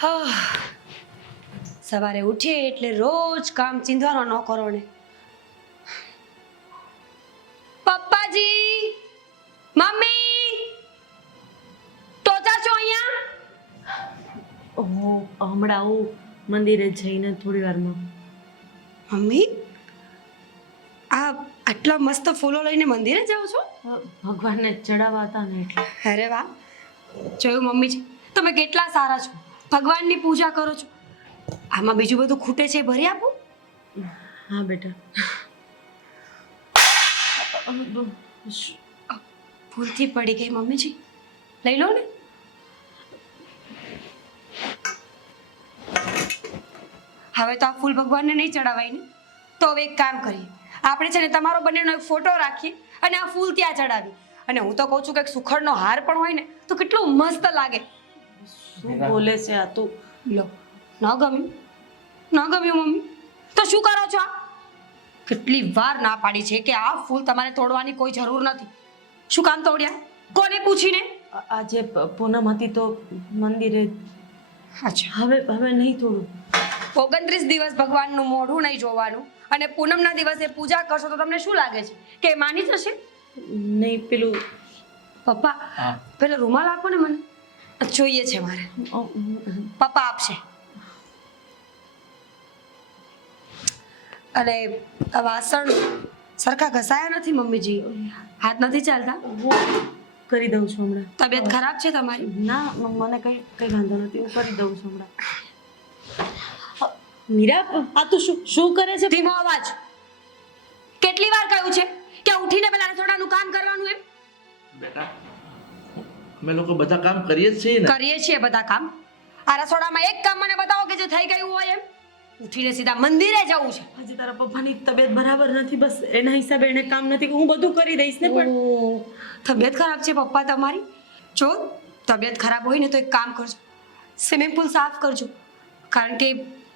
હા, સવારે ઉઠીએ એટલે રોજ કામ ચીંધવાનો ન કરો ને. પપ્પાજી, મમ્મી, ટોચા છો અહીંયા? હું હમણાં આવું મંદિરે જઈને થોડી વારમાં. મમ્મી, આટલા મસ્ત ફૂલો લઈને મંદિરે જાઓ છો? ભગવાનને ચડાવવા હતા ને એટલે. અરે વાહ, જોયું મમ્મીજી, તમે કેટલા સારા છો, ભગવાનની પૂજા કરો છો. આમાં બીજું બધું ખૂટે છે એ ભરી આપો. હા બેટા. ભૂલથી પડી ગઈ મમ્મીજી, લઈ લો ને. હવે તો આ ફૂલ ભગવાનને નહીં ચડાવાય ને, તો હવે એક કામ કરીએ, આપણે છે ને તમારો બંનેનો એક ફોટો રાખીએ અને આ ફૂલ ત્યાં ચડાવી. અને હું તો કહું છું કે એક સુખડનો હાર પણ હોય ને તો કેટલું મસ્ત લાગે. શું બોલે છે આ તું? લો, ન ગમ્યું? ન ગમ્યું મમ્મી? તો શું કરો છો આ? કેટલી વાર ના પાડી છે કે આ ફૂલ તમારે તોડવાની કોઈ જરૂર નથી. શું કામ તોડ્યા? કોને પૂછીને? આજે પૂનમ હતી તો મંદિરે. અચ્છા, હવે નહીં તોડું. 29 દિવસ ભગવાનનું મોઢું નહીં જોવાનું અને પૂનમના દિવસે પૂજા કરશો તો તમને શું લાગે છે કે એ માની જશે? નહીં પેલું પપ્પા, પેલો રૂમાલ આપો ને, મને જોઈએ છે મારે. પપ્પા આપશે. અને આ વાસણ સરખા ઘસાયા નથી મમ્મીજી, હાથ નથી ચાલતા? હું કરી દઉં છું હમણાં. તબિયત ખરાબ છે તમારી? ના, મને કઈ વાંધો નથી, હું કરી દઉં છું હમણાં. મીરા, આ તું શું કરે છે? ધીમો અવાજ. કેટલી વાર કહ્યું છે કે ઉઠીને પેલા રસોડાનું કામ કરવાનું એમ? બેટા, અમે લોકો બધા કામ કરીએ જ છીએ ને. કરીએ છીએ બધા કામ. આ રસોડામાં એક કામ મને બતાવો કે જે થઈ ગયું હોય એમ. ઉઠીને સીધા મંદિરે જવું છે. આજે તારા પપ્પાની તબિયત બરાબર નથી, બસ એના હિસાબે એને કામ નથી. હું બધું કરી દઈશ ને. પણ તબિયત ખરાબ છે પપ્પા તમારી? જો તબિયત ખરાબ હોય ને તો એક કામ કરજો, સ્વિમિંગ પુલ સાફ કરજો. કારણ કે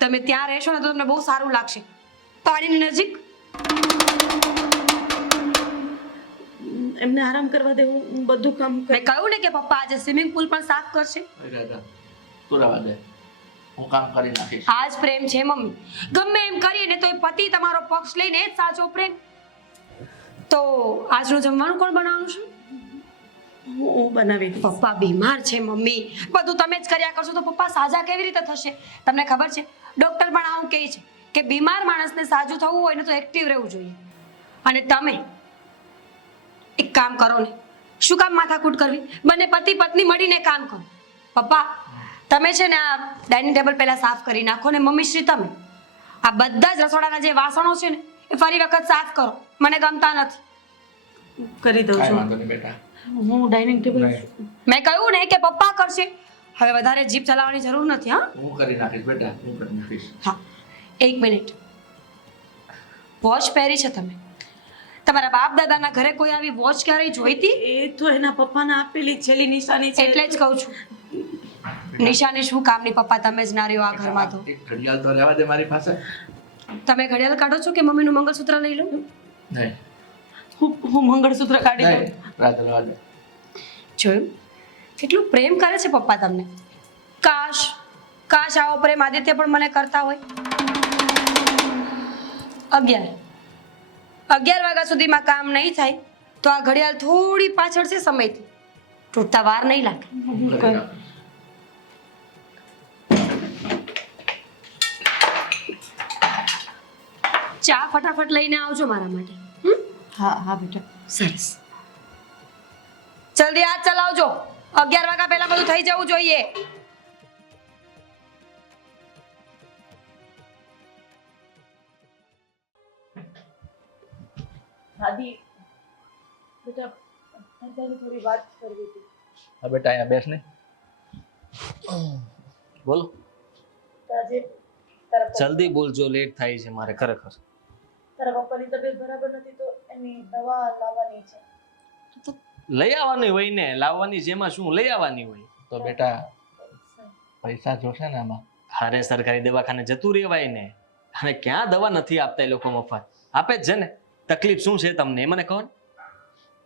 તમે ત્યાં રહેશો ને તો તમને બહુ સારું લાગશે, પાણીની નજીક. એમને આરામ કરવા દે, હું બધું કામ મેં કહ્યું ને કે પપ્પા આજે સ્વિમિંગ પુલ પણ સાફ કરશે. તું રહેવા દે, હું કામ કરી નાખીશ. આ જ પ્રેમ છે મમ્મી. ગમે એમ કરીને તો એ પતિ તમારો પક્ષ લઈને જ સાચો પ્રેમ. તો આજનું જમવાનું કોણ બનાવવાનું છે? હું બનાવી દઈશ. પપ્પા બીમાર છે મમ્મી, બધું તમે જ કર્યા કરશો તો પપ્પા સાજા કેવી રીતે થશે? તમને ખબર છે ડોક્ટર પણ આવું કહે છે કે બીમાર માણસને સાજું થવું હોય ને તો એક્ટિવ રહેવું જોઈએ. અને તમે એક કામ કરો ને, શું કામ માથાકૂટ કરવી? બંને પતિ પત્ની મળીને કામ કરો. પપ્પા, તમે છે ને આ ડાઇનિંગ ટેબલ પહેલા સાફ કરી નાખો ને મમ્મી શ્રી તમે આ બધા જ રસોડાના જે વાસણો છે ને એ ફરી વખત સાફ કરો, મને ગમતા નથી. કરી દઉં કાંઈ છું. વાંધો નહીં બેટા. હું ડાઇનિંગ ટેબલ. મેં કહ્યું ને કે પપ્પા કરશે. હવે વધારે જીભ ચલાવવાની જરૂર નથી. હા હું કરી નાખીશ બેટા, હું કરી નાખીશ. હા, એક મિનિટ. વોચ પહેરી છે તમે? તમારા બાપ દાદાના ઘરે કોઈ આવી વોચ ક્યારેય જોઈ હતી? એ તો એના પપ્પાને આપેલી છેલ્લી નિશાની છે. એટલે જ કહું છું, નિશાની શું કામની પપ્પા? તમે જ ના રહ્યો આ ઘરમાં તો. એક ઘડિયાળ તો રહેવા દે મારી પાસે. તમે ઘડિયાળ કાઢો છો કે મમ્મીનું મંગળસૂત્ર લઈ લો? નહીં હું મંગળસૂત્ર કાઢી દઉં. નહીં, રાત રહેવા દે. જોયું કેટલું પ્રેમ કરે છે પપ્પા તમને. કાશ કાશ આવો પ્રેમ આદિત્ય પણ મને કરતા હોય. 11 વાગ્યા સુધીમાં કામ નહીં થાય તો આ ઘડિયાળ થોડી પાછળ છે સમયથી, તૂટતા વાર નહીં લાગે. હું કરી નાખીશ. ચા ફટાફટ લઈને આવજો મારા માટે. હા બેટા. સરસ, જલ્દી હાથ ચલાવજો. 11 વાગ્યા પહેલા બધું થઈ જવું જોઈએ. દાદી, બેટા તારી થોડી વાત કરવી હતી. હા બેટા, અહીંયા બેસ ને. બોલો. આજે તારા જલ્દી બોલજો, લેટ થાય છે મારે ખરેખર. પપ્પાની તબિયત બરાબર નથી તો એની દવા લાવવાની છે. લઈ આવવાની હોય ને, લાવવાની જેમાં શું લઈ આવવાની હોય? તો બેટા પૈસા જોશે ને આમાં. અરે સરકારી દવાખાને જતું રહેવાય ને. અને ક્યાં દવા નથી આપતા એ લોકો મફત? આપે જ છે ને. તકલીફ શું છે તમને એ મને કહો ને.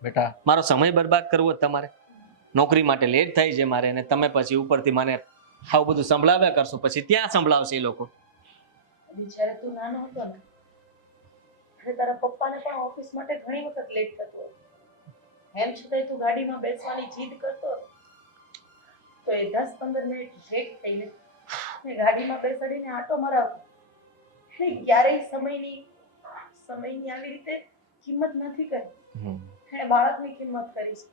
બેટા મારો સમય બરબાદ કરવો તમારે? નોકરી માટે લેટ થાય છે મારે, અને તમે પછી ઉપરથી મને આવું બધું સંભળાવ્યા કરશો, પછી ત્યાં સંભળાવશે એ લોકો. જ્યારે તું નાનો હતો ને ત્યારે તારા પપ્પાને પણ ઓફિસ માટે ઘણી વખત લેટ થતું હતું. એમ છતાંય તું ગાડીમાં બેસવાની જીદ કરતો હતો. તો એ 10-15 મિનિટ લેટ થઈને ગાડીમાં બેસાડીને આટો મરાવતો. એને ક્યારેય સમયની આવી રીતે કિંમત નથી કરી. એને બાળકની કિંમત કરી છે.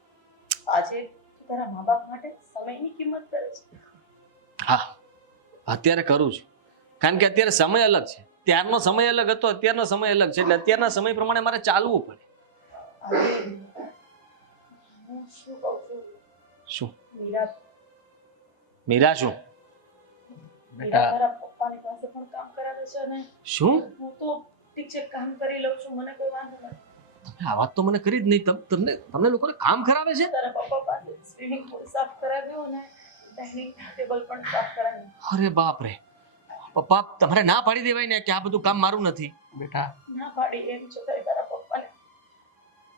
આજે તું તારા મા બાપ માટે સમયની કિંમત કરે છે. હા, અત્યારે કરું છું, કારણ કે અત્યારે સમય અલગ છે. ત્યારનો સમય અલગ હતો, અત્યારનો સમય અલગ છે, એટલે અત્યારના સમય પ્રમાણે મારે ચાલવું પડે. હું શું કહું છું, શું મીરા શું મીરા તારા પપ્પાની પાસે પણ કામ કરાવે છે અને શું હું તો ઠીક છે કામ કરી લઉં છું, મને કોઈ વાંધો નથી. તમે આ વાત તો મને કરી જ નહીં. તમને લોકોને કામ કરાવે છે? તારા પપ્પા પાસે સ્વિમિંગ પૂલ સાફ કરાવ્યો અને ડાઇનિંગ ટેબલ પણ સાફ કરાવ્યું. અરે બાપ રે! પપ્પા, તમારે ના પાડી દેવાય ને કે આ બધું કામ મારું નથી. બેટા ના પાડી એમ છતાંય તારા પપ્પાને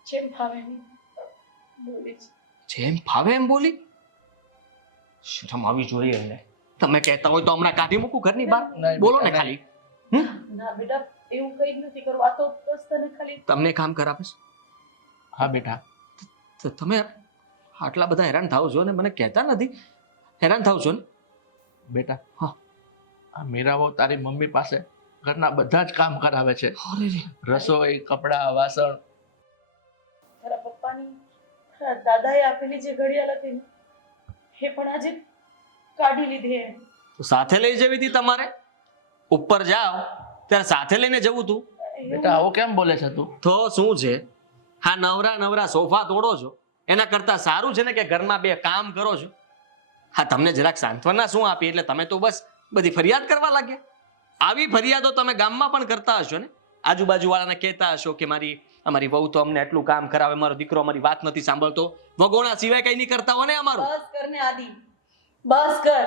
જેમ ભાવે એમ બોલી છે. જેમ ફાવે એમ બોલી? શરમ આવી જોઈએ એમને. તમે કહેતા હોય તો હમણાં કાઢી મૂકું ઘરની બહાર? નહીં, બોલો ને બેટા, ખાલી. ના બેટા એવું કઈ જ નથી કરવું. આ તો બસ તને ખાલી તમને કામ કરાવે છે? હા બેટા, તો તમે આટલા બધા હેરાન થાવ છો ને મને કહેતા નથી? હેરાન થાવ છો ને? બેટા હા. આ મીરાઓ તારી મમ્મી પાસે ઘરના બધા જ કામ કરાવે છે. અરે રે! રસોઈ, કપડાં, વાસણ. તારા પપ્પાની તારા દાદાએ આપેલી જે ઘડિયાળ હતી ને એ પણ આજે કાઢી લીધી એમ. તો સાથે લઈ જવી હતી તમારે. ઉપર જાઓ ત્યારે સાથે લઈને જવું તું. બેટા આવો કેમ બોલે છે તું? તો શું છે, હા નવરા સોફા તોડો છો એના કરતા સારું છે ને કે ઘરમાં બે કામ કરો છો. હા, તમને જરાક સાંત્વના શું આપી એટલે તમે તો બસ બધી ફરિયાદ કરવા લાગ્યા. આવી ફરિયાદો તમે ગામમાં પણ કરતા હશો ને? આજુબાજુ વાળાને કહેતા હશો કે અમારી વહુ તો અમને આટલું કામ કરાવે, મારો દીકરો અમારી વાત નથી સાંભળતો. વગોણા સિવાય કઈ નહીં કરતા હો ને અમારું. બસ કર ને આદિ, બસ કર.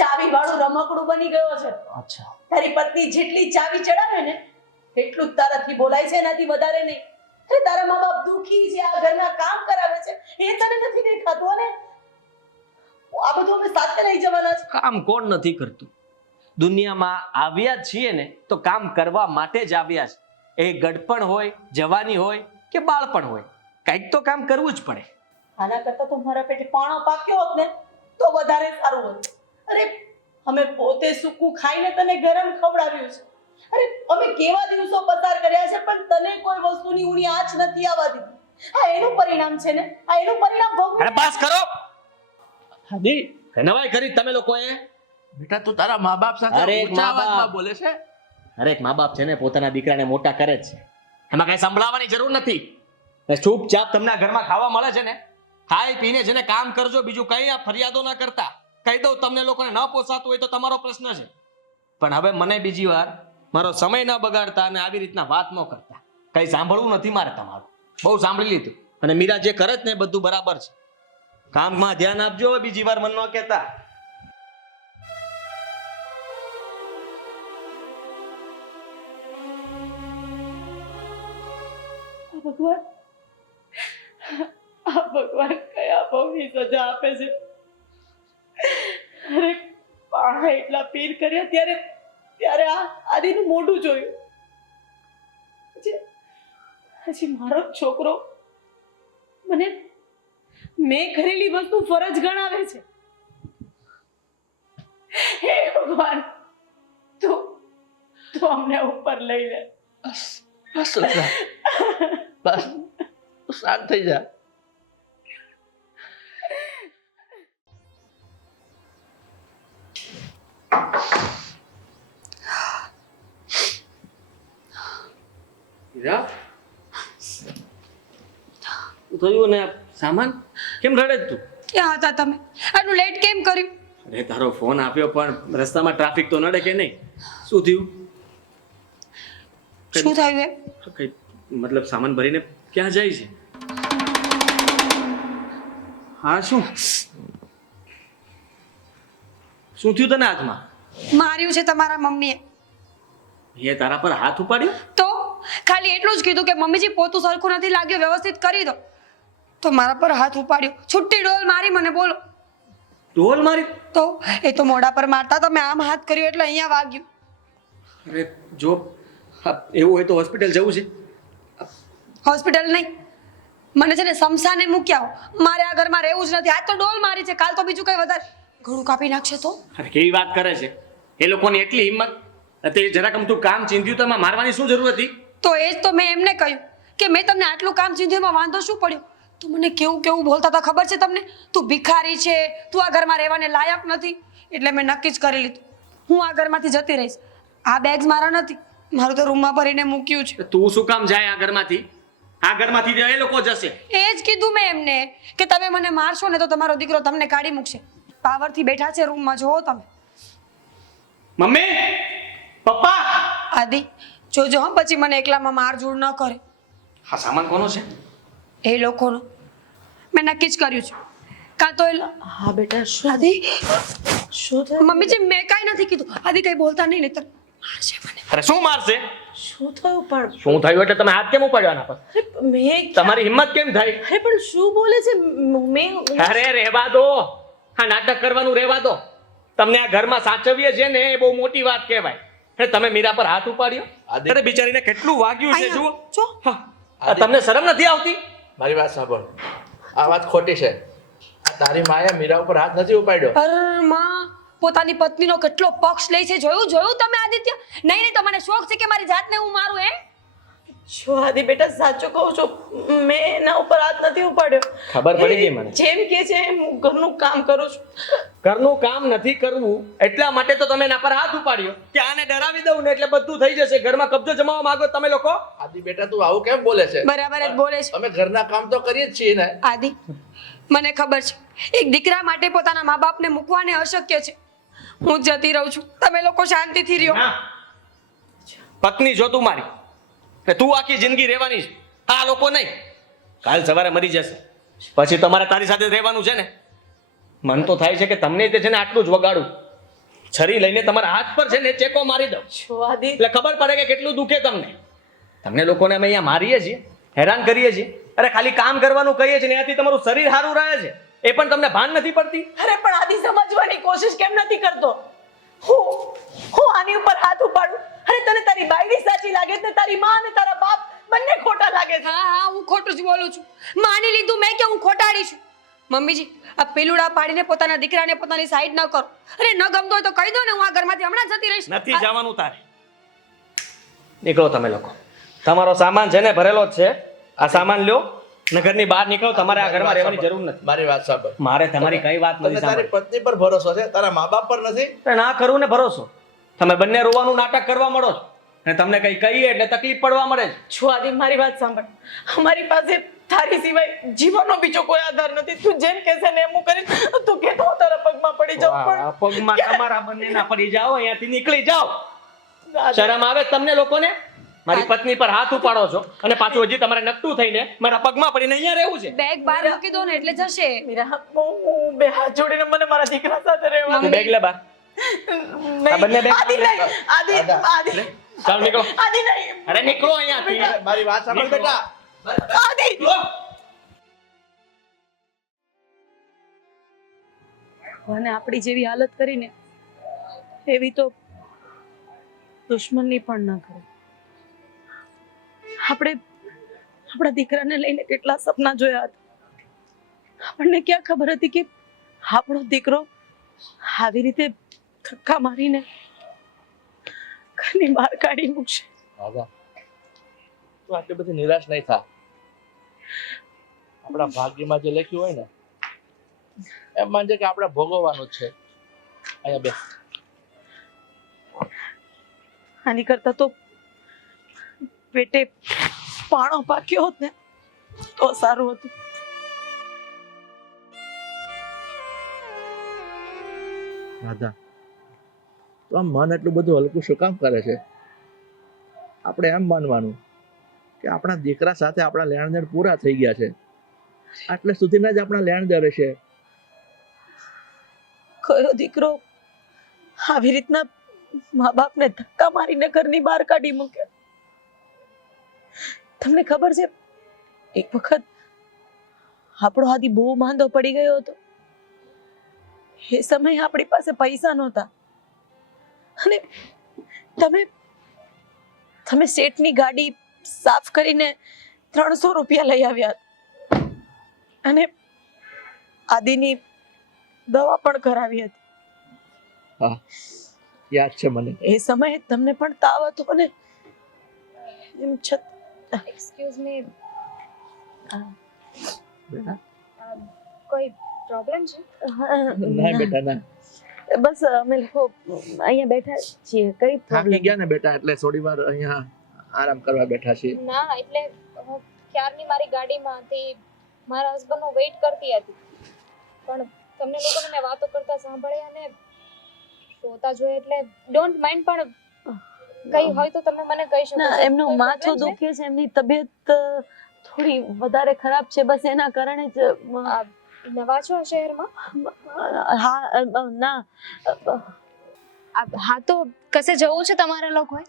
ચાવી વાળું રમકડું બની ગયો છે. અચ્છા, તારી પત્ની જેટલી ચાવી ચડાવે ને એટલું જ તારાથી બોલાય છે, એનાથી વધારે નહીં. અરે તારા મા બાપ દુખી છે, આ ઘરના કામ કરાવે છે, એ તને નથી દેખાતું ને? આ બધું અમે સાથે લઈ જવાના છે. કામ કોણ નથી કરતું? દુનિયામાં આવ્યા જ છીએ ને તો કામ કરવા માટે જ આવ્યા છે. એ ગડપણ હોય, જવાની હોય કે બાળપણ હોય, કંઈક તો કામ કરવું જ પડે. આના કરતા તો મારા પેટે પાણો પાક્યો હોત ને તો વધારે સારું હોત. અરે અમે પોતે સૂકું ખાઈને તને ગરમ ખવડાવ્યું છે. અરે અમે કેવા દિવસો પસાર કર્યા છે પણ તને કોઈ વસ્તુની ઊણી આંચ નથી આવવા દીધી. આ એનું પરિણામ છે ને, આ એનું પરિણામ ભોગવું. અરે પાસ કરો. હાદી, નવાઈ કરી તમે લોકોએ. બેટા તું તારા મા બાપ સાથે અરે, ઊંચા મા બાપ. અવાજમાં બોલે છે. હરેક મા બાપ છે ને પોતાના દીકરાને મોટા કરે જ છે, એમાં કઈ સંભળાવવાની જરૂર નથી. ચૂપચાપ તમને આ ઘરમાં ખાવા મળે છે ને, ખાઈ પીને છે ને કામ કરજો, બીજું કઈ આ ફરિયાદો ના કરતા. કહી દઉં તમને લોકોને ન પોસાતું હોય તો તમારો પ્રશ્ન છે, પણ હવે મને બીજી વાર મારો સમય ન બગાડતા અને આવી રીતના વાત ન કરતા. કઈ સાંભળવું નથી મારે તમારું. બહુ સાંભળી લીધું. અને મીરા જે કરે જ ને એ બધું બરાબર છે. કામમાં ધ્યાન આપજો, બીજી વાર મન ન કહેતા. ભગવાન કયા ભાવની સજા આપે છે. અરે પાણા એટલા પીર કર્યા ત્યારે આ આદિનું મોઢું જોયું. હજી મારો છોકરો મને મેં કરેલી વસ્તુ ફરજ ગણાવે છે. હે ભગવાન, તું અમને ઉપર લઈ લે. બસ લતા, બસ તું શાંત થઈ જા. થયું ને સામાન કેમ રડે તું? ક્યાં હતા તમે? આટલું લેટ કેમ કર્યું? અરે તારો ફોન આપ્યો પણ રસ્તામાં ટ્રાફિક તો નડે કે નહીં? શું થયું? શું થયું એ? કઈ મતલબ સામાન ભરીને ક્યાં જાય છે? હા, શું થયું તને હાથમાં? માર્યું છે તમારા મમ્મીએ. એ તારા પર હાથ ઉપાડ્યો? તો ખાલી એટલું જ કીધું કે મમ્મીજી પોતું સરખું નથી લાગ્યું, વ્યવસ્થિત કરી દો. તો મારા પર હાથ ઉપાડ્યો, છુટ્ટી ડોલ મારી મને, બોલો. ઢોલ મારી? તો એ તો મોઢા પર મારતા, તમે આમ હાથ કર્યો એટલે અહીંયા વાગ્યું. અરે જો એવું હોય તો હોસ્પિટલ જવું છે. હોસ્પિટલ નહીં, મને છે ને સમસાને મૂકી આવો. મારે આ ઘરમાં રહેવું જ નથી. આજ તો ડોલ મારી છે, કાલ તો બીજું કઈ વધારે ઘણું કાપી નાખશે તો. અરે કેવી વાત કરે છે એ લોકોની એટલી હિંમત. તે જરાક અમથું કામ ચીંધ્યું તો એમાં મારવાની શું જરૂર હતી? તો એ જ તો મેં એમને કહ્યું કે મેં તમને આટલું કામ ચીંધ્યું, એમાં વાંધો શું પડ્યો? તો મને કેવું કેવું બોલતા હતા ખબર છે તમને? તું ભિખારી છે, તું આ ઘરમાં રહેવાને લાયક નથી. એટલે મેં નક્કી જ કરી લીધું, હું આ ઘરમાંથી જતી રહીશ. આ બેગ્સ મારા નથી, મારું તો રૂમમાં ભરીને મૂક્યું છે. તું શું કામ જાય આ ઘરમાંથી? આ ઘરમાંથી એ લોકો જશે. એ જ કીધું મેં એમને કે તમે મને મારશો ને તો તમારો દીકરો તમને કાઢી મૂકશે. પાવરથી બેઠા છે રૂમમાં, જોવો તમે. મમ્મી, પપ્પા, આદિ જોજો હો, પછી મને એકલામાં મારઝૂડ ન કરે. હા સામાન કોનો છે? એ લોકોનો. મેં નક્કી જ કર્યું છે. કાં તો હા બેટા, શું આદિ, શું થયું? મમ્મીજી મેં કાંઈ નથી કીધું. આદિ કઈ બોલતા નહીં, નહીતર મારશે મને. અરે શું મારશે? શું થયું પણ? શું થયું એટલે તમે હાથ કેમ ઉપાડ્યો આના પર? અરે મેં તમારી હિંમત કેમ થઈ? અરે પણ શું બોલે છે? મેં અરે રહેવા દો, હા નાટક કરવાનું રહેવા દો. તમને આ ઘરમાં સાચવીએ છે ને એ બહુ મોટી વાત કહેવાય. અરે તમે મીરા પર હાથ ઉપાડ્યો. અરે બિચારીને કેટલું વાગ્યું છે જુઓ. જો હા, તમને શરમ નથી આવતી? મારી વાત સાંભળ, આ વાત ખોટી છે. આ તારી માયા મીરા ઉપર હાથ નથી ઉપાડ્યો. અરે માં, પોતાની પત્નીનો કેટલો પક્ષ લે છે. જોયું તમે આદિત્ય? નહીં તો મને શોખ છે કે મારી જાતને હું મારું એમ. જો આદિ બેટા, સાચું કહું છું, મેં એના ઉપર હાથ નથી ઉપાડ્યો. ખબર પડી ગઈ મને. જેમ કે છે એમ હું ઘરનું કામ કરું છું. ઘરનું કામ નથી કરવું એટલા માટે તો તમે એના પર હાથ ઉપાડ્યો કે આને ડરાવી દઉં ને એટલે બધું થઈ જશે. ઘરમાં કબજો જમાવવા માંગો તમે લોકો. આદિ બેટા, તું આવું કેમ બોલે છે? બરાબર જ બોલે છે અમે ઘરના કામ તો કરીએ જ છીએ ને. આદિ. મને ખબર છે એક દીકરા માટે પોતાના મા બાપને મૂકવાને અશક્ય છે. હું જ જતી રહું છું, તમે લોકો શાંતિથી રહ્યો. ના. પત્ની જો તું મારી, કે તું આખી જિંદગી રહેવાની છે, આ લોકો નહીં. કાલ સવારે મરી જશે પછી તમારે તારી સાથે રહેવાનું છે ને. મન તો થાય છે કે તમને તે છે ને આટલું જ વગાડું, છરી લઈને તમારા હાથ પર છે ને ચેકો મારી દઉં, જો આદિ, એટલે ખબર પડે કે કેટલું દુખે તમને. તમને લોકોને અમે અહીંયા મારીએ છીએ, હેરાન કરીએ છીએ. અરે ખાલી કામ કરવાનું કહીએ છીએ ને એનાથી તમારું શરીર સારું રહે છે, એ પણ તમને ભાન નથી પડતી. અરે પણ આદિ સમજવાની કોશિશ કેમ નથી કરતો? હું આની ઉપર હાથ ઉપાડું? અરે તને તારી બાયડી સાચી લાગે છે, તારી માં અને તારા બાપ બંને ખોટા લાગે છે. હા, હું ખોટું જ બોલું છું. માની લીધું મેં કે હું ખોટાડી છું. મમ્મીજી, આ પેલુડા પાડીને પોતાના દીકરાને પોતાની સાઈડ ન કરો. અરે ન ગમતો હોય તો કહી દો ને, હું આ ઘરમાંથી હમણાં જ જતી રહીશ. નથી જવાનું તારે. નીકળો તમે લોકો. તમારો સામાન છે ને ભરેલો જ છે. આ સામાન લ્યો, નગરની બહાર નીકળો. તમારે આ ઘરમાં રહેવાની જરૂર નથી. મારી વાત સાંભળ, મારે તમારી કઈ વાત તને નથી તારી સાંભળવી. પત્ની પર ભરોસો છે, તારા મા બાપ પર નથી. અરે ના કરું ને ભરોસો. તમે બંને રોવાનું નાટક કરવા મળો છો અને તમને કઈ કહીએ એટલે તકલીફ પડવા મળે છે. જો આદિ, મારી વાત સાંભળ. અમારી પાસે તારી સિવાય જીવનનો બીજો કોઈ આધાર નથી. તું જેમ કહેશે ને એમ હું કરીશ. તું કે તો હું તારા પગમાં પડી જાઉં, વાહ, પગમાં તમારા બંનેના પડી જાઓ, અહીંયાથી નીકળી જાઓ. શરમ આવે તમને લોકોને? મારી પત્ની પર હાથ ઉપાડો છો અને પાછું હજી તમારે નકટું થઈને મારા પગમાં પડીને અહીંયા રહેવું છે. બેગ બહાર મૂકી દો ને એટલે જશે. મીરા, હું બે હાથ જોડીને મને મારા દીકરા સાથે રહેવા તું બેગ લે બહાર. આ બંને બેગ આદિ નહીં, આદિ, આદિ, ચાલ નીકળો. આદિ નહીં, અરે નીકળો અહીંયાથી. મારી વાત સાંભળ બેટા. આદિ. ભગવાને આપણી જેવી હાલત કરીને એવી તો દુશ્મનની પણ ન કરે. આપણે આપણા દીકરાને લઈને કેટલા સપના જોયા હતા. આપણને ક્યાં ખબર હતી કે આપણો દીકરો આવી રીતે ધક્કા મારીને ઘરની બહાર કાઢી મૂકશે. દાદા, તું આટલી બધી નિરાશ નહીં થા. આપણા ભાગ્યમાં જે લખ્યું હોય ને એમ માનજે કે આપણે ભોગવવાનું જ છે. અહીંયા બેસ. આની કરતા તો પેટે પાણો પાક્યો હોત ને તો સારું હતું. દાદા, તો આમ મન એટલું બધું હલકું શું કામ કરે છે? આપણે એમ માનવાનું કે આપણા દીકરા સાથે આપણા લેણદેણ પૂરા થઈ ગયા છે, આટલે સુધીના જ આપણા લેણદેણ છે. કયો દીકરો આવી રીતના મા બાપને ધક્કા મારીને ઘરની બહાર કાઢી મૂકે? તમને ખબર છે, એક વખત આપણો આદિ બહુ માંદો પડી ગયો હતો. એ સમયે આપણી પાસે પૈસા નહોતા અને તમે તમે શેઠની ગાડી સાફ કરીને 300 રૂપિયા લઈ આવ્યા અને આદિની દવા પણ કરાવી હતી. હા યાદ છે મને. એ સમયે તમને પણ તાવ હતો અને એમ છતાં એક્સક્યુઝ મી, બેટા કોઈ પ્રોબ્લેમ છે? ના બેટા ના, બસ અમે લોકો અહીંયા બેઠા છીએ. કઈ થાકી પ્રોબ્લેમ? ગયા ને બેટા એટલે થોડી વાર અહીંયા આરામ કરવા બેઠા છીએ. ના, એટલે હું ક્યારની મારી ગાડીમાં હતી, મારા હસબન્ડનો વેઇટ કરતી હતી, પણ તમને લોકોને મેં વાતો કરતા સાંભળ્યા અને રોતા જોયા એટલે ડોન્ટ માઇન્ડ, પણ કઈ હોય તો તમે મને કહી શકો ના, છો. એમનું કોઈ માથું problem છે? દુખે છે, એમની તબિયત થોડી વધારે ખરાબ છે, બસ એના કારણે જ નવા છો આ શહેરમાં? ના હા, તો કશે જવું છે તમારા લોકોએ?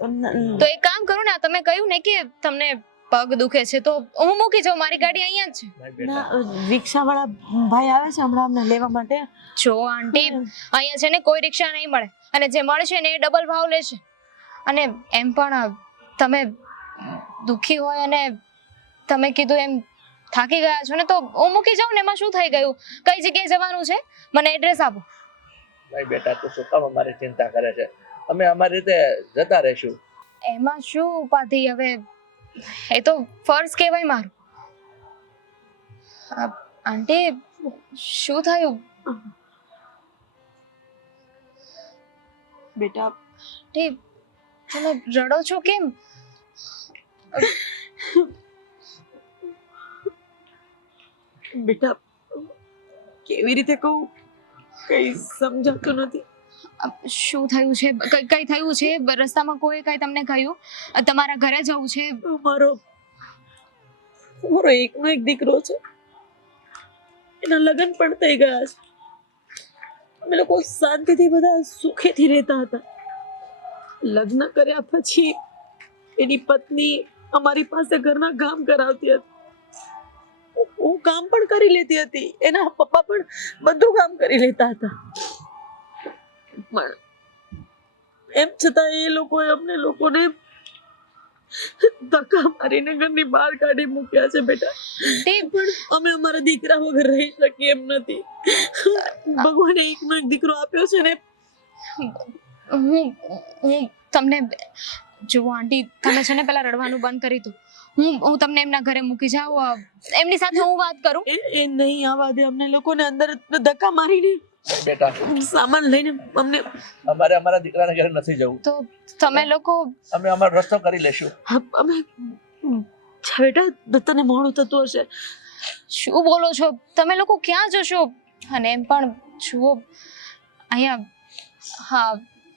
તો એક કામ કરું ને, આ તમે કહ્યું ને કે તમને પગ દુખે છે, તો હું મૂકી જાઉં, મારી ગાડી અહીંયા જ છે. ના, રિક્ષાવાળા ભાઈ આવે છે હમણાં અમને લેવા માટે. જો આંટી, અહીંયા છે ને કોઈ રિક્ષા નહીં મળે, અને જે મળશે ને એ ડબલ ભાવ લે છે. અને એમ પણ તમે દુખી હોય અને તમે કીધું એમ થાકી ગયા છો ને, તો હું મૂકી જાઉં ને, એમાં શું થઈ ગયું? કઈ જગ્યાએ જવાનું છે મને એડ્રેસ આપો. ભાઈ બેટા તું શું કામ અમારી ચિંતા કરે છે? અમે અમારી રીતે જતા રહીશું. એમાં શું ઉપાધિ? હવે એ તો ફર્ઝ કહેવાય મારું. આંટી, શું થયું? બેટા આંટી, તમે રડો છો કેમ? બેટા કેવી રીતે કહું, કઈ સમજાતું નથી. શું થયું છે? કઈ થયું છે? રસ્તામાં કોઈ કઈ તમને કહ્યું? તમારા ઘરે જવું છે? મારો એકનો એક દીકરો છે, એના લગ્ન પણ થઈ ગયા છે. અમે લોકો શાંતિથી બધા સુખેથી રહેતા હતા. લગ્ન કર્યા પછી એની પત્ની અમારી પાસે ઘરના કામ કરાવતી હતી. હું કામ પણ કરી લેતી હતી, એના પપ્પા પણ બધું કામ કરી લેતા હતા. પણ એમ છતાં એ લોકોએ અમને લોકોને ધક્કા મારીને ઘરની બહાર કાઢી મૂક્યા છે. બેટા, પણ અમે અમારા દીકરા વગર રહી શકીએ એમ નથી. ભગવાને એકનો એક દીકરો આપ્યો છે ને. હું તમને જુઓ આંટી, તમે છે ને પેલા રડવાનું બંધ કરી દો. હું તમને એમના ઘરે મૂકી જાઉં, એમની સાથે હું વાત કરું. એ નહીં આવવા દે અમને લોકોને. અંદર ધક્કા મારીને બેટા સામાન લઈને અમને. અમારે અમારા દીકરાના ઘરે નથી જવું. તો તમે લોકો અમે અમારો રસ્તો કરી લેશું. અમે બેટા તને મોડું થતું હશે. શું બોલો છો? તમે લોકો ક્યાં જશો? અને એમ પણ જુઓ, અહીંયા હા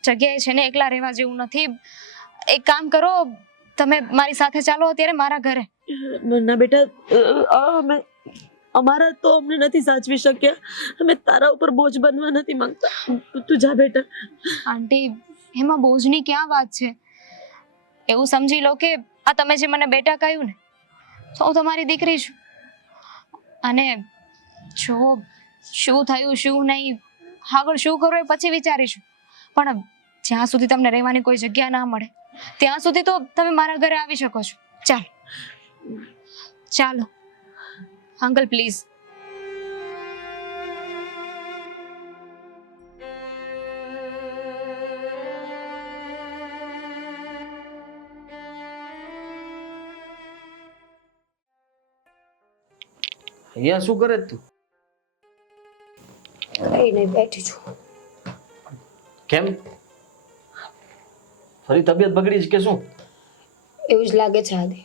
જગ્યાએ છે ને એકલા રહેવા જેવું નથી. એક કામ કરો, તમે મારી સાથે ચાલો અત્યારે મારા ઘરે. ના બેટા, અમે અમારા તો અમને નથી સાચવી શક્યા. અમે તારા ઉપર બોજ બનવા નથી માંગતા. તું જા બેટા. આંટી, એમાં બોજની ક્યાં વાત છે? એવું સમજી લો કે આ તમે જે મને બેટા કહ્યું ને, તો હું તમારી દીકરી છું. અને જો શું થયું શું નહીં, આગળ શું કરવું એ પછી વિચારીશું. પણ જ્યાં સુધી તમને રહેવાની કોઈ જગ્યા ના મળે ત્યાં સુધી તો તમે મારા ઘરે આવી શકો છો. ચાલો અંકલ પ્લીઝ. અહીંયા શું કરે તું? કઈ નહીં, બેઠી છું. કેમ? ફરી તબિયત બગડી છે કે શું? એવું જ લાગે છે આદિ.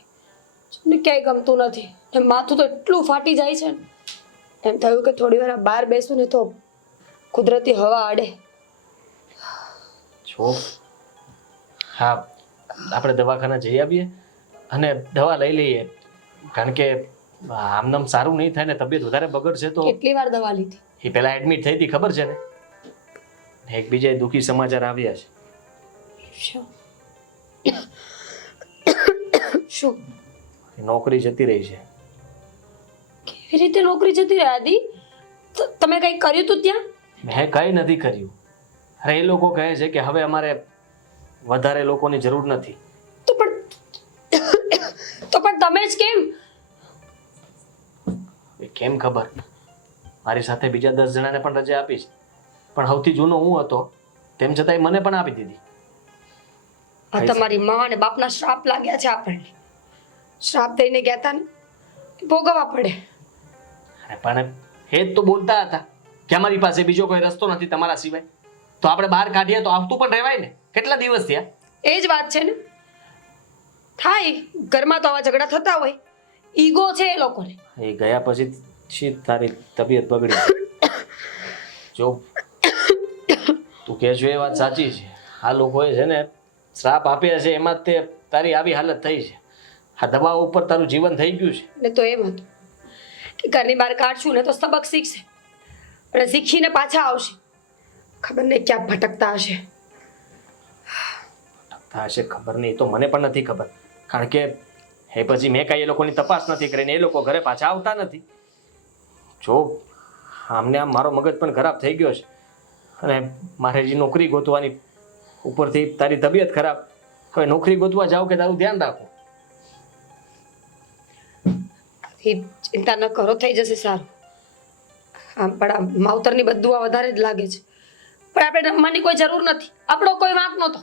મને ક્યાંય ગમતું નથી ને માથું તો એટલું ફાટી જાય છે ને. એમ થયું કે થોડી વાર બહાર બેસું ને તો કુદરતી હવા અડે. છો હા, આપણે દવાખાના જઈ આવીએ અને દવા લઈ લઈએ, કારણ કે આમનામ સારું નહીં થાય ને તબિયત વધારે બગડશે તો. કેટલી વાર દવા લીધી? એ પહેલા એડમિટ થઈ હતી ખબર છે ને. એકબીજા દુઃખી સમાચાર આવ્યા છે. શું? નોકરી જતી રહી છે. એ રીતે નોકરી જતી રહે આદિ? તમે કંઈ કર્યું તું ત્યાં? મેં કંઈ નથી કર્યું. અરે એ લોકો કહે છે કે હવે અમારે વધારે લોકોની જરૂર નથી. તો પણ તમે જ કેમ? એ કેમ ખબર, મારી સાથે બીજા 10 જણાને પણ રજા આપી છે, પણ સૌથી જૂનો હું હતો તેમ છતાંય મને પણ આપી દીધી. આ તમારી માં અને બાપના શ્રાપ લાગ્યા છે આપણને. શ્રાપ દઈને ગયા હતા ને, ભોગવવા પડે. અરે પણ એ જ તો બોલતા હતા કે અમારી પાસે બીજો કોઈ રસ્તો નથી તમારા સિવાય, તો આપણે બહાર કાઢીએ તો આવતું પણ રહેવાય ને. કેટલા દિવસ થયા? એ જ વાત છે ને. થાય ઘરમાં તો આવા ઝઘડા થતા હોય, ઈગો છે એ લોકોને. એ ગયા પછી તારી તબિયત બગડી. જો તું કહે છો એ વાત સાચી છે. આ લોકોએ છે ને શ્રાપ આપ્યા છે, એમાં જ તે તારી આવી હાલત થઈ છે. આ દવાઓ ઉપર તારું જીવન થઈ ગયું છે. ને તો એમ હતું કે ઘરની બહાર કાઢશું ને તો સબક શીખશે, અને શીખીને પાછા આવશે. ખબર નહીં ક્યાં ભટકતા હશે. હશે ખબર નહીં, તો મને પણ નથી ખબર, કારણ કે એ પછી મેં કાંઈ એ લોકોની તપાસ નથી કરીને એ લોકો ઘરે પાછા આવતા નથી. જો આમને આમ મારો મગજ પણ ખરાબ થઈ ગયો છે, અને મારે જે નોકરી ગોતવાની ઉપરથી તારી તબિયત ખરાબ. હવે નોકરી ગોતવા જાવ કે તારું ધ્યાન રાખો. એ ચિંતા ન કરો, થઈ જશે સારું. આમ પણ આ માવતરની બધું આ વધારે જ લાગે છે, પણ આપણે રમવાની કોઈ જરૂર નથી. આપણો કોઈ વાંક નહોતો.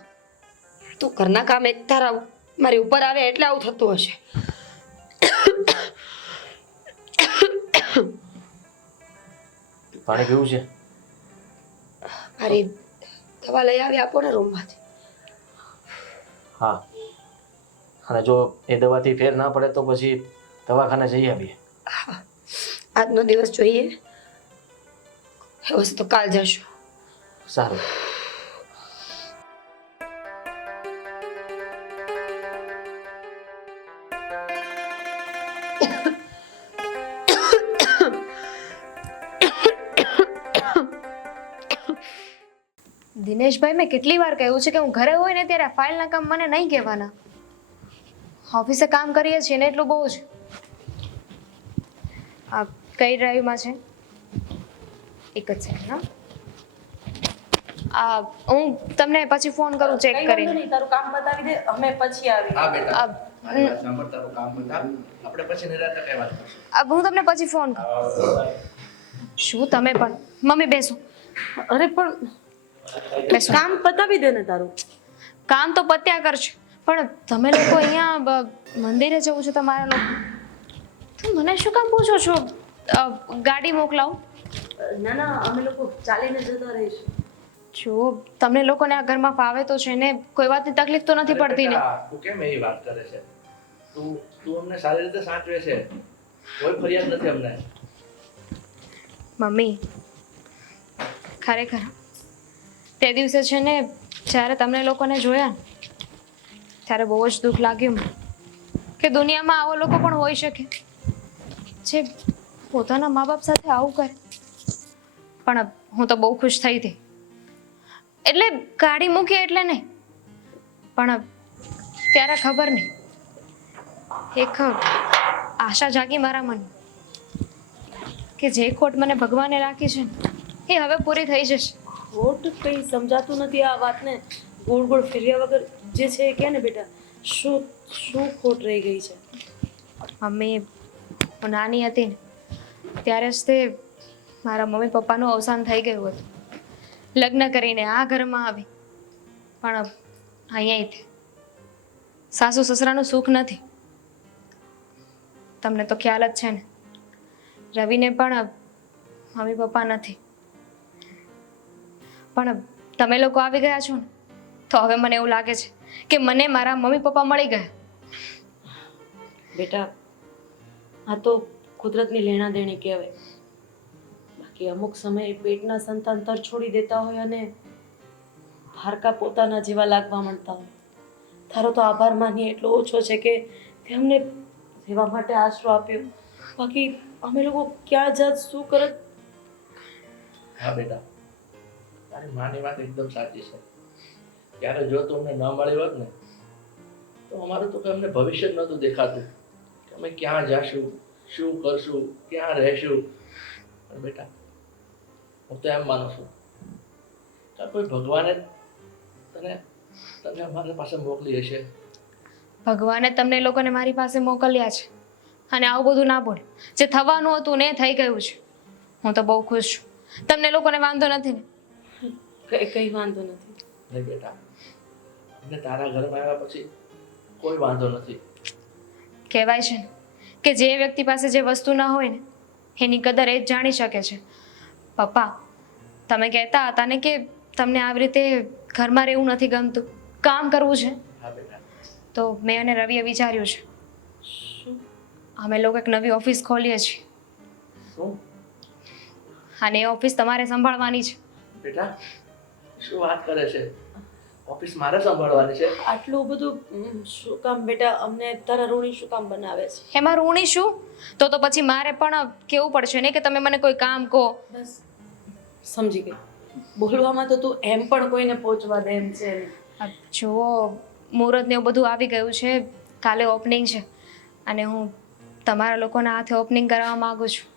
તું ઘરના કામ એક તારા મારી ઉપર આવે એટલે આવું થતું હશે. પાણી પીવું છે? મારી દવા લઈ આવી આપો ને રૂમમાંથી. હા, અને જો એ દવાથી ફેર ના પડે તો પછી દવાખાને જઈ આવીએ. આજનો દિવસ જોઈએ, એવું હશે તો કાલ જશું. સારું. દિનેશભાઈ, મેં કેટલી વાર કહ્યું છે કે હું ઘરે હોય ને ત્યારે આ ફાઇલના કામ મને નહીં કહેવાના. ઓફિસે કામ કરીએ છીએ ને એટલું બહુ જ. આ કઈ ડ્રાઈવમાં છે? એક જ સેકન્ડ. હા, હું તમને પછી ફોન કરું ચેક કઈ વાંધો કરીને. નહીં, તારું કામ બતાવી દે, અમે પછી આવી. હા બેટા, આ મારી વાત સાંભળ, તારું કામ બતાવ, આપણે પછી નિરાંતે કઈ વાત કરશું. હું તમને પછી ફોન કરું. શું તમે પણ? મમ્મી બેસો. અરે પણ બેસો. કામ પતાવી દે ને તારું. કામ તો પત્યા કરશે, પણ તમે લોકો અહીંયા મંદિરે જવું છે તમારા લોકો, તો મને શું કામ પૂછો છો? ગાડી મોકલાવો. ના ના, અમે લોકો ચાલીને જતા રહીશું. જો તમને લોકોને આ ઘરમાં ફાવે તો છે ને, કોઈ વાતની તકલીફ તો નથી પડતી ને? બેટા, તું કેમ એવી વાત કરે છે? તું અમને સારી રીતે સાચવે છે, કોઈ ફરિયાદ નથી અમને. મમ્મી, ખરેખર તે દિવસે છે ને જ્યારે તમને લોકોને જોયા ને, ત્યારે બહુ જ દુઃખ લાગ્યું મને કે દુનિયામાં આવા લોકો પણ હોઈ શકે જે પોતાના મા બાપ સાથે આવું કરે. પણ હું તો બહુ ખુશ થઈ હતી. એટલે ગાડી મૂકી એટલે નહીં, પણ ત્યારે ખબર નહીં, એક આશા જાગી મારા મન કે જે ખોટ મને ભગવાને રાખી છે ને એ હવે પૂરી થઈ જશે. ખોટ કંઈ સમજાતું નથી આ વાતને. ગોળ ગોળ ફેર્યા વગર જે છે એ કે ને બેટા, શું શું ખોટ રહી ગઈ છે? મમ્મી, હું નાની હતી ને ત્યારે જ તે મારા મમ્મી પપ્પાનું અવસાન થઈ ગયું હતું. લગ્ન કરીને આ ઘરમાં આવી, પણ અહીંયાથી સાસુ સસરાનું સુખ નથી. તમને તો ખ્યાલ જ છે ને, રવિને પણ મમ્મી પપ્પા નથી. પણ તમે લોકો આવી ગયા છો ને, તો હવે મને એવું લાગે છે કે મને મારા મમ્મી પપ્પા મળી ગયા. બેટા, આ તો કુદરતની લેણા દેણી કહેવાય. બાકી અમુક સમયે પેટના સંતાન તર છોડી દેતા હોય અને હારકા પોતાના જેવા લાગવા માંડતા હોય. તારો તો આભાર માનીએ એટલો ઓછો છે કે તે અમને રહેવા માટે આશરો આપ્યો. બાકી અમે લોકો ક્યાં જાત, શું કરત? હા બેટા, તારી માની વાત એકદમ સાચી છે. ત્યારે જો તું અમને ન મળી હોત ને, તો અમારું તો અમને ભવિષ્ય જ નહોતું દેખાતું કે અમે ક્યાં જાશું, શું કરશું, ક્યાં રહેશું. પણ બેટા, હું તો એમ માનું છું કે કોઈ ભગવાને તને તને અમારી પાસે મોકલી હશે. ભગવાને તમને લોકોને મારી પાસે મોકલ્યા છે અને આવું બધું ના બોલ. જે થવાનું હતું ને એ થઈ ગયું છે. હું તો બહુ ખુશ છું. તમને લોકોને વાંધો નથી ને? કઈ વાંધો નથી. નહીં બેટા, અમને તારા ઘરમાં આવ્યા પછી કોઈ વાંધો નથી. કહેવાય છે ને કે જે વ્યક્તિ પાસે જે વસ્તુ ના હોય ને એની કદર એ જ જાણી શકે છે. પપ્પા, તમે કહેતા હતા ને કે તમને આવી રીતે ઘરમાં રહેવું નથી ગમતું, કામ કરવું છે. હા બેટા. તો મેં અને રવિએ વિચાર્યું છે શું? અમે લોકો એક નવી ઓફિસ ખોલીએ છીએ શું અને એ ઓફિસ તમારે સંભાળવાની છે. બેટા, શું વાત કરે છે? ઓફિસ મારે સંભાળવાની છે? આટલું બધું શું કામ બેટા? અમને તારા ઋણી શું કામ બનાવે છે? એમાં ઋણી શું? તો પછી મારે પણ કેવું પડશે ને કે તમે મને કોઈ કામ કહો. બસ સમજી ગઈ. બોલવામાં તો તું એમ પણ કોઈને પહોંચવા દે એમ છે નહીં. જો મુહૂર્ત ને એવું બધું આવી ગયું છે, કાલે ઓપનિંગ છે અને હું તમારા લોકોના હાથે ઓપનિંગ કરાવવા માંગુ છું.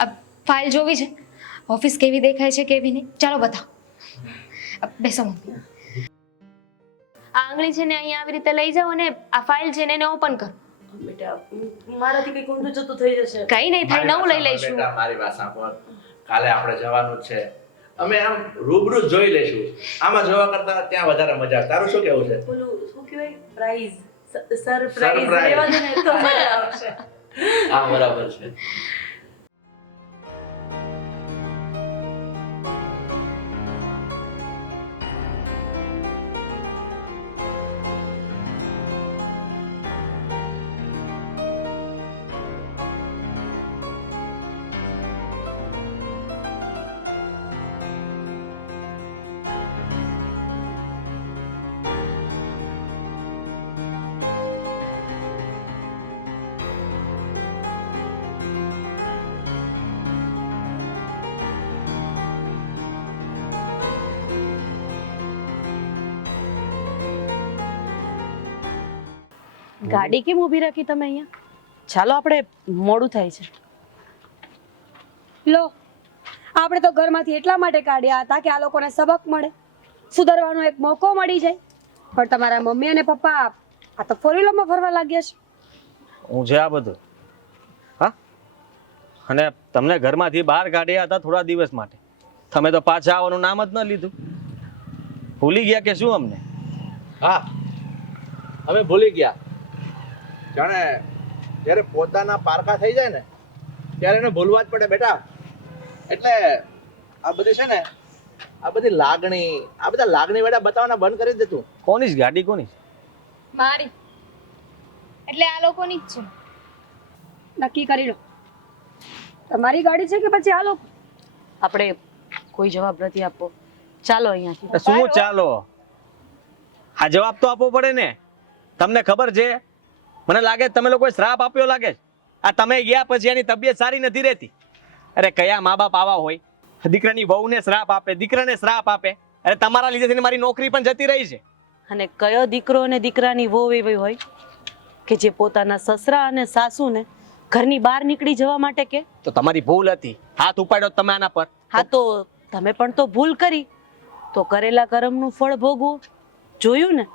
આ ફાઇલ જોવી છે, ઓફિસ કેવી દેખાય છે કેવી નહીં, ચાલો બતાવો. બેસો મમ્મી. આ આંગળી છે ને અહીંયા આવી રીતે લઈ જાઓ અને આ ફાઇલ છે ને એને ઓપન કરો. બેટા મારાથી કંઈક ઊંધું જતું થઈ જશે. કઈ નહીં થાય, નવું લઈ લઈશું. બેટા, મારી વાત સાંભળ. કાલે આપણે જવાનું જ છે. અમે આમ રૂબરૂ જ જોઈ લઈશું. આમાં જોવા કરતા ત્યાં વધારે મજા. તારું શું કેવું છે? બોલું શું કહેવાય? Prize, surprise Surprise. લેવા દે ને તો મજા આવશે. હા, બરાબર છે. ગાડી કેમ ઊભી રાખી તમે અહીંયા? ચાલો આપણે, મોડું થાય છે. લો, આપણે તો ઘરમાંથી એટલા માટે કાઢ્યા હતા કે આ લોકોને સબક મળે, સુધારવાનો એક મોકો મળી જાય. પણ તમારા મમ્મી અને પપ્પા આ તો ફોર વ્હીલરમાં ફરવા લાગ્યા છે. હું છે આ બધું? હા, અને તમને ઘરમાંથી બહાર કાઢ્યા હતા થોડા દિવસ માટે. તમે તો પાછા આવવાનું નામ જ ન લીધું. ભૂલી ગયા કે શું અમને? હા, અમે ભૂલી ગયા. જાણે જ્યારે પોતાના પારકા થઈ જાય ને ત્યારે એને ભૂલવા જ પડે બેટા. એટલે આ બધી છે ને, આ બધી લાગણી, આ બધા લાગણી વેડા બતાવવાના બંધ કરી દે તું. કોની જ ગાડી કોની? મારી એટલે આ લોકોની જ છે. નક્કી કરી લો, તમારી ગાડી છે કે પછી આ લોકો? આપણે કોઈ જવાબ નથી આપવો. ચાલો અહીંયાથી. શું ચાલો? આ જવાબ તો આપવો પડે ને. તમને ખબર છે, મને લાગે તમે લોકોએ શ્રાપ આપ્યો લાગે. આ તમે ગયા પછી એની તબિયત સારી નથી રહેતી. અરે કયા મા બાપ આવા હોય, દીકરાની વહુને શ્રાપ આપે, દીકરાને શ્રાપ આપે. અરે તમારા લીધે મારી નોકરી પણ જતી રહી છે. અને કયો દીકરો અને દીકરાની વહુ એવી હોય કે જે પોતાના સસરા અને સાસુને ઘરની બહાર નીકળી જવા માટે કે? તો તમારી ભૂલ હતી, હાથ ઉપાડ્યો તમે આના પર. હા, તો તમે પણ તો ભૂલ કરી, તો કરેલા કર્મનું ફળ ભોગવું. જોયું ને,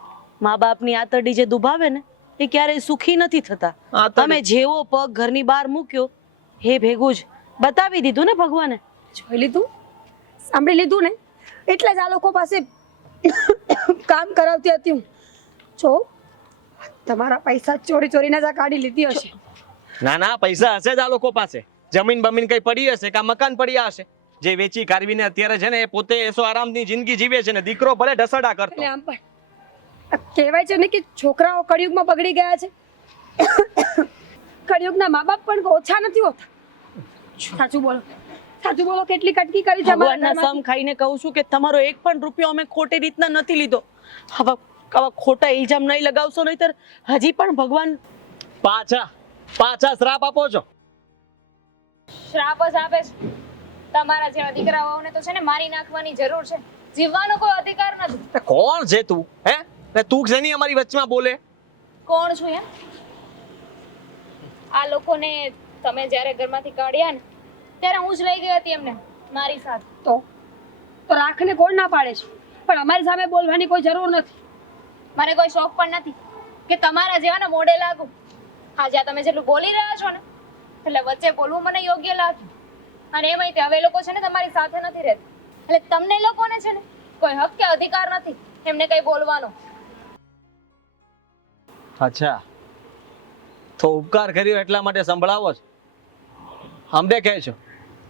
મા બાપની આતરડી જે દુભાવે ને એ ક્યારેય સુખી નથી થતા. તમે જેવો પગ ઘરની બહાર મૂક્યો એ ભેગું જ બતાવી દીધું ને ભગવાને. જોઈ લીધું, સાંભળી લીધું ને, એટલે જ આ લોકો પાસે કામ કરાવતી હતી હું. જો તમારા પૈસા ચોરી ચોરીને જ આ કાઢી લીધી હશે. ના ના, પૈસા હશે જ આ લોકો પાસે. જમીન બમીન કઈ પડી હશે, કા મકાન પડ્યા હશે, જે વેચી કાઢવીને અત્યારે છે ને એ પોતે એસો આરામની જિંદગી જીવે છે ને દીકરો ભલે ઢસડા કરતો. અને આમ પણ કહેવાય છે ને કે છોકરાઓ કળિયુગમાં બગડી ગયા છે. કળિયુગના મા બાપ પણ ઓછા નથી હોતા. સાચું બોલો, સાચું બોલો, કેટલી કટકી કરી છે અમારા ભગવાનના ઘરમાંથી. સમ ખાઈને કહું છું કે તમારો એક પણ રૂપિયો અમે ખોટી રીતના નથી લીધો. આવા ખોટા ઇલ્ઝામ નહીં લગાવશો, નહીતર હજી પણ ભગવાન પાછા શ્રાપ આપો છો. શ્રાપ જ આપે છે. તમારા જેવા દીકરાઓને તો છે ને મારી નાખવાની જરૂર છે, જીવવાનો કોઈ અધિકાર નથી. કોણ છે તું? હે, તું છે નહીં અમારી વચ્ચેમાં બોલે. કોણ છું એમ? આ લોકોને તમે જ્યારે ઘરમાંથી કાઢ્યા ને ત્યારે હું જ લઈ ગઈ હતી એમને મારી સાથે. તો રાખને કોણ ના પાડે છે, પણ અમારી સામે બોલવાની કોઈ જરૂર નથી. મને કોઈ શોખ પણ નથી કે તમારા જેવાના મોઢે લાગુ. આજે આ તમે જેટલું બોલી રહ્યા છો ને એટલે વચ્ચે બોલવું મને યોગ્ય લાગ્યું. અને એમાંય તે હવે એ લોકો છે ને તમારી સાથે નથી રહેતા, એટલે તમને લોકોને છે ને કોઈ હક કે અધિકાર નથી એમને કઈ બોલવાનો. અચ્છા, તો ઉપકાર કર્યો એટલા માટે સંભળાવો છો? અમને કહે છો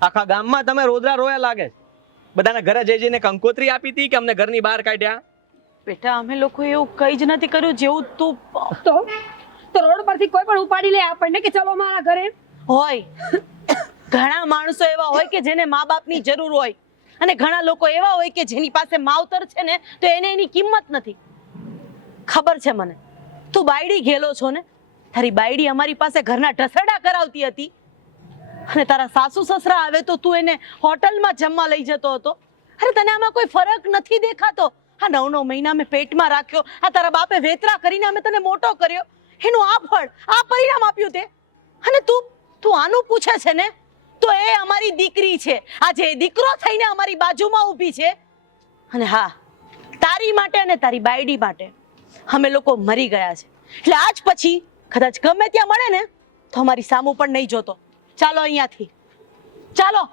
આખા ગામમાં તમે રોદરા રોયા લાગે છે. બધાના ઘરે જઈને કંકોત્રી આપી હતી કે અમને ઘરની બહાર કાઢ્યા? બેટા અમે લોકો એવું કઈ જ નથી કર્યું જેવું તું તો રોડ પરથી કોઈ પણ ઉપાડી લે આપણને કે ચલો મારા ઘરે. હોય. ઘણા માણસો એવા હોય કે જેને મા બાપની જરૂર હોય, અને ઘણા લોકો એવા હોય કે જેની પાસે માવતર છે ને તો એને એની કિંમત નથી. ખબર છે મને, તું બાયડી ગેલો છો ને, તારી બાયડી અમારી પાસે ઘરના ઢસડા કરાવતી હતી, અને તારા સાસુ સસરા આવે તો તું એને હોટલમાં જમવા લઈ જતો હતો. અરે તને આમાં કોઈ ફરક નથી દેખાતો? આ 9 મહિના મેં પેટમાં રાખ્યો, આ તારા બાપે વેતરા કરીને અમે તને મોટો કર્યો, એનું આ ફળ, આ પરિણામ આપ્યું તે, અને તું આનું પૂછે છે ને? તો એ અમારી દીકરી છે, આજે એ દીકરો થઈને અમારી બાજુમાં ઊભી છે. અને હા, તારી માટે અને તારી બાયડી માટે અમે લોકો મરી ગયા છે, એટલે આજ પછી કદાચ ગમે ત્યાં મળે ને તો અમારી સામું પણ નહીં જોતો. ચાલો અહીંયાથી, ચાલો.